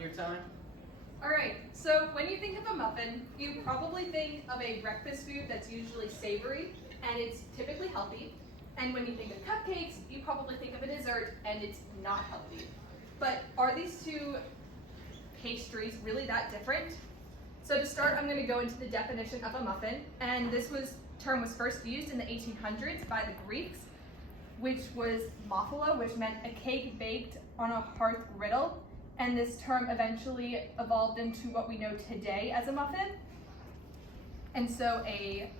your time. All right, so when you think of a muffin, you probably think of a breakfast food that's usually savory and it's typically healthy. And when you think of cupcakes, you probably think of a dessert and it's not healthy. But are these two pastries really that different? So to start, I'm going to go into the definition of a muffin, and this term was first used in the 1800s by the Greeks, which was muffala, which meant a cake baked on a hearth griddle, and this term eventually evolved into what we know today as a muffin. And so a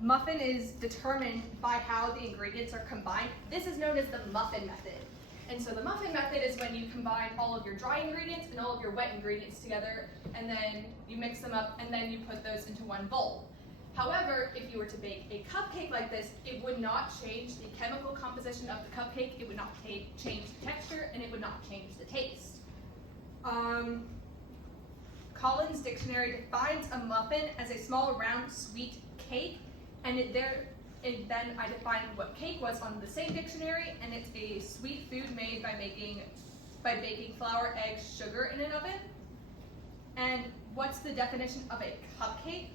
muffin is determined by how the ingredients are combined. This is known as the muffin method. And so the muffin method is when you combine all of your dry ingredients and all of your wet ingredients together, and then you mix them up, and then you put those into one bowl. However, if you were to bake a cupcake like this, it would not change the chemical composition of the cupcake, it would not change the texture, and it would not change the taste. Collins Dictionary defines a muffin as a small, round, sweet cake, and then I defined what cake was on the same dictionary, and it's a sweet food made by baking flour, eggs, sugar in an oven. And what's the definition of a cupcake?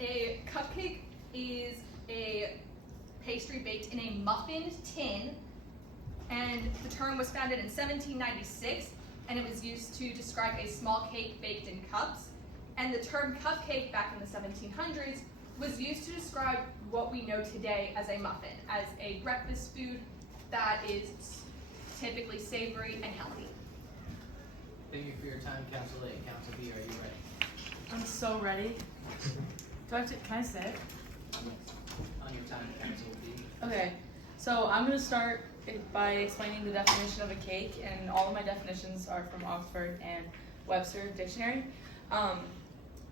A cupcake is a pastry baked in a muffin tin, and the term was founded in 1796, and it was used to describe a small cake baked in cups. And the term cupcake back in the 1700s was used to describe what we know today as a muffin, as a breakfast food that is typically savory and healthy. Thank you for your time, Council A. Council B, are you ready? I'm so ready. Can I say it? On your time, Council B. Okay, so I'm going to start by explaining the definition of a cake, and all of my definitions are from Oxford and Webster Dictionary.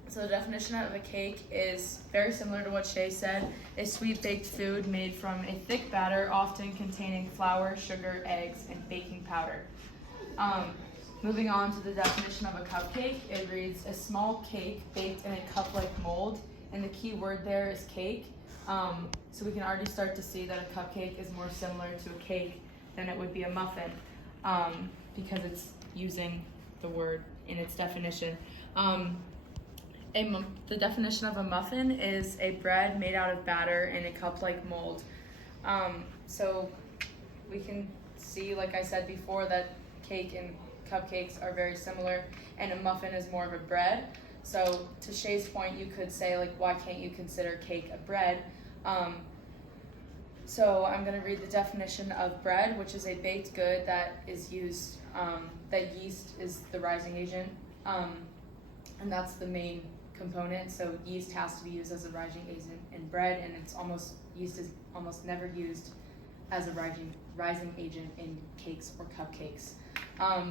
So the definition of a cake is very similar to what Shea said: a sweet baked food made from a thick batter, often containing flour, sugar, eggs, and baking powder. Moving on to the definition of a cupcake, it reads: a small cake baked in a cup-like mold, and the key word there is cake. So we can already start to see that a cupcake is more similar to a cake than it would be a muffin, because it's using the word in its definition. The definition of a muffin is a bread made out of batter in a cup-like mold. So we can see, like I said before, that cake and cupcakes are very similar, and a muffin is more of a bread. So to Shea's point, you could say, like, why can't you consider cake a bread? So I'm going to read the definition of bread, which is a baked good that is used, that yeast is the rising agent, and that's the main component. So yeast has to be used as a rising agent in bread, and yeast is almost never used as a rising agent in cakes or cupcakes.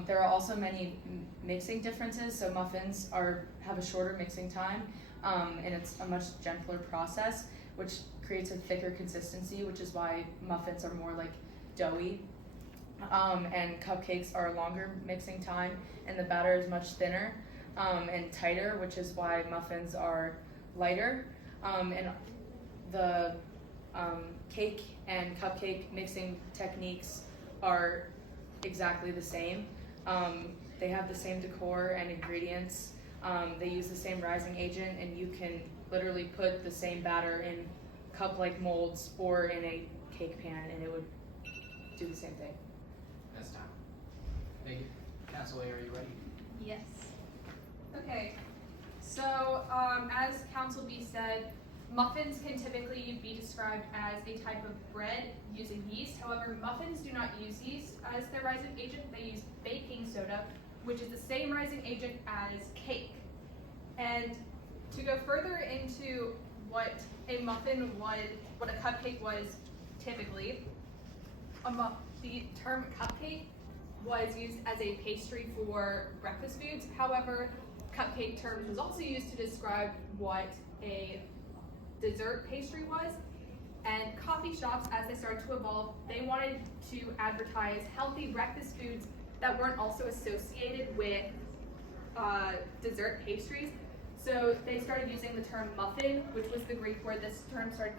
There are also many mixing differences. So muffins have a shorter mixing time, and it's a much gentler process, which creates a thicker consistency, which is why muffins are more like doughy. And cupcakes are a longer mixing time, and the batter is much thinner and tighter, which is why muffins are lighter. And the cake and cupcake mixing techniques are exactly the same. They have the same decor and ingredients. They use the same rising agent, and you can literally put the same batter in cup-like molds or in a cake pan, and it would do the same thing. That's time. Thank you. Council A, are you ready? Yes. Okay, so as Council B said, muffins can typically be described as a type of bread using yeast. However, muffins do not use yeast as their rising agent. They use baking soda, which is the same rising agent as cake. And to go further into what a muffin was, what a cupcake was typically, the term cupcake was used as a pastry for breakfast foods. However, cupcake term was also used to describe what a dessert pastry was. And coffee shops, as they started to evolve, they wanted to advertise healthy breakfast foods that weren't also associated with dessert pastries. So they started using the term muffin, which was the Greek word this term started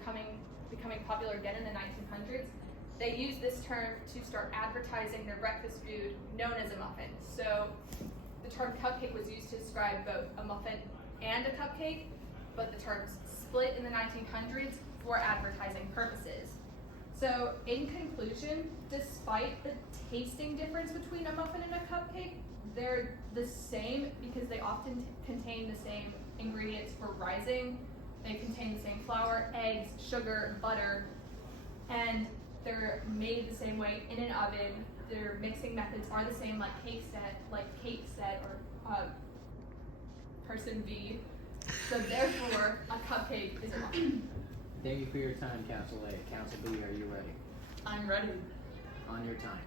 becoming popular again in the 1900s. They used this term to start advertising their breakfast food known as a muffin. So term cupcake was used to describe both a muffin and a cupcake, but the terms split in the 1900s for advertising purposes. So in conclusion, despite the tasting difference between a muffin and a cupcake, they're the same because they often contain the same ingredients for rising. They contain the same flour, eggs, sugar, butter, and they're made the same way in an oven. Their mixing methods are the same, like cake set or person V. So therefore, a cupcake is a muffin. Thank you for your time, Council A. Council B, are you ready? I'm ready. On your time.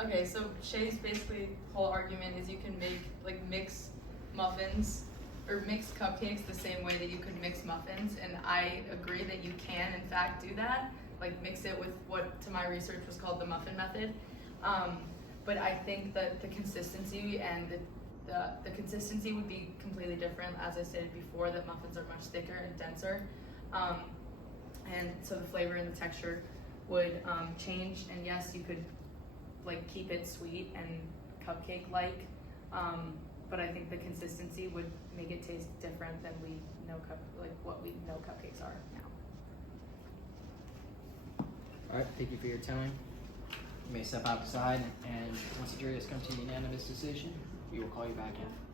Okay, so Shea's basically whole argument is you can make like mix muffins or mix cupcakes the same way that you could mix muffins, and I agree that you can in fact do that, like mix it with what to my research was called the muffin method. But I think that the consistency and the consistency would be completely different. As I stated before, that muffins are much thicker and denser, and so the flavor and the texture would change. And yes, you could like keep it sweet and cupcake like, but I think the consistency would make it taste different than we know what we know cupcakes are now. All right, thank you for your time. You may step outside, and once the jury has come to a unanimous decision, we will call you back in.